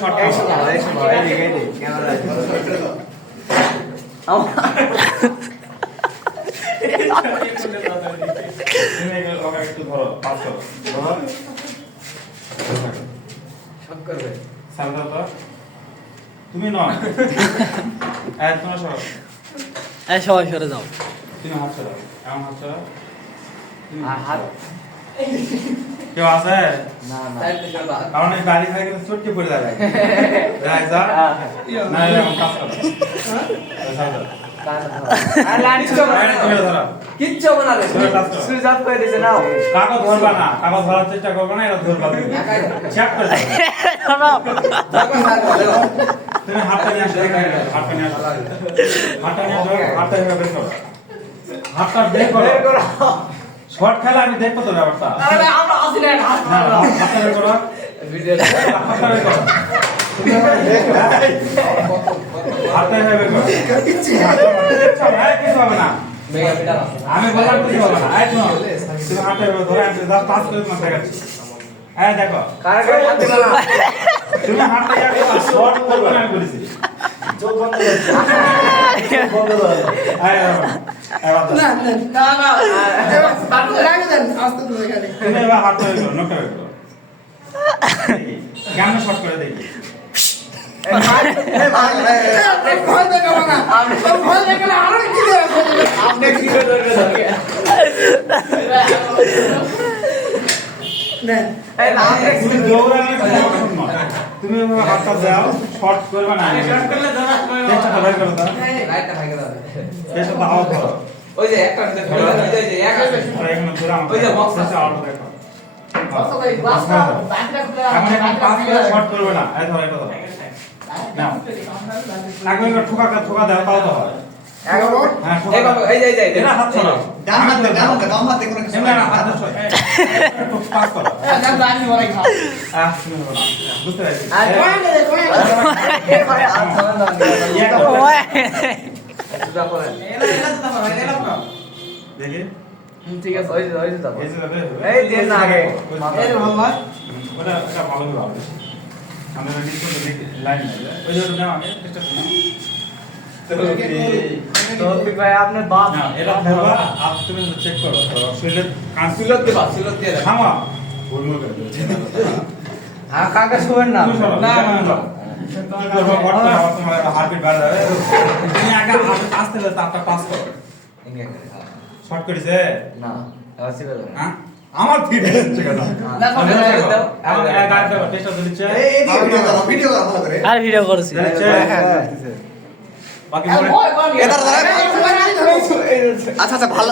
Short একটু ধরো 500 ধরো শর্ট করবে সামনে তো তুমি নয় তোমার সরো সবাই সরে যাও। তুমি হাত সরাও এমন হাত সরাও হাত কেউ আছে না না কারণ এই গাড়ি খাই গেলে চটকে পড়ে যাবে না এমন কাজ করো কিচ্ছু হবে না সুইচ অফ করে দিয়েছে নাও কাগজ ধরবা না কাগজ ধরার চেষ্টা করবে না এটা ধরবা চেক করে তুমি হাতটা নিয়ে আসো হাতটা নিয়ে আসো হাতটা নিয়ে আসো হাতটা এভাবে বের করো হাতটা বের করো শর্ট খেলা আমি দেখবো তো ব্যাপারটা আরে আমরা আসি না হাতটা বের করো ভিডিও হাতটা বের করো হাতটা এভাবে বের করো কিছু হবে না আমি বললাম কিছু হবে না এই শোনো তুমি হাতটা এভাবে ধরে আনছো দাও পাস করে তোমার দেখাচ্ছি এই দেখো কার কার হাত দিবা না তুমি হাতটা ইয়াকে শর্ট করবে না আমি বলেছি চোখ বন্ধ করো বন্ধ করো এই না বাবু লাগে দেন আস্তে করে এখানে তুমি এবার হাতটা বের করো নোটটা বের করো কেমন শর্ট করে দেখি ভয় দেখাবো না ভয় দেখালে আরো কি দেবে আপনি কি করে ধরবে দেন এই না তুমি দৌড়ালে তুমি এবার হাতটা দাও শর্ট করবে না শর্ট করলে ধরা চেষ্টা বের করো তো লাইটটা ভাগে দাও চেষ্টা দাও করো ওই যে একটা ওই যে এক আছে আর এখানে ধরে আমাকে ওই যে box আছে। চেষ্টা আউট দেখো এখন এখন পাস করে শর্ট করবে না এই ধরো এটা ধরো নাও আগে একবার ঠোকা দাও তাও তো হয় হ্যাঁ ঠোকা এই বাবু এই যে এটা হাত ছড়াও ডান হাতে কোনো কিছু এমনি না হাত ছড়াও একটু পাস করো দাম দানি বলাই খাও তুমি বলো না বুঝতে পারছি কোয়া দে কোয়া করে আর ধরে দাও ইয়া করো এটা করে এলা তো ভাই এলা তো দেখি ঠিক আছে ওই যে দাও এই যে দেখো এই যে না আগে এই মোহাম্মদ ওটা ভালো করে হবে আমরা রেডি করে দেখি লাইন ওই যে নাও আগে চেষ্টা করো তৌফিক ভাই আপনার বাপ না এটা ধরবা আপ তুমি চেক করো শরীরের সিলত দিয়ে থামা ভুল করে হ্যাঁ কাকা শুবেন না না হার্টবিট বাড়া যাবে তুমি আগে আসতে হলে তারটা পাস করো শর্ট করেছে না আসিবে হ্যাঁ আমার ফিট হচ্ছে কথা না এখন গাড়ি দাও টেস্টটা দিচ্ছে এই ভিডিও করো ভালো করে আর ভিডিও করছি বাকি ভয় ভয় এটা ধরে আচ্ছা আচ্ছা ভালো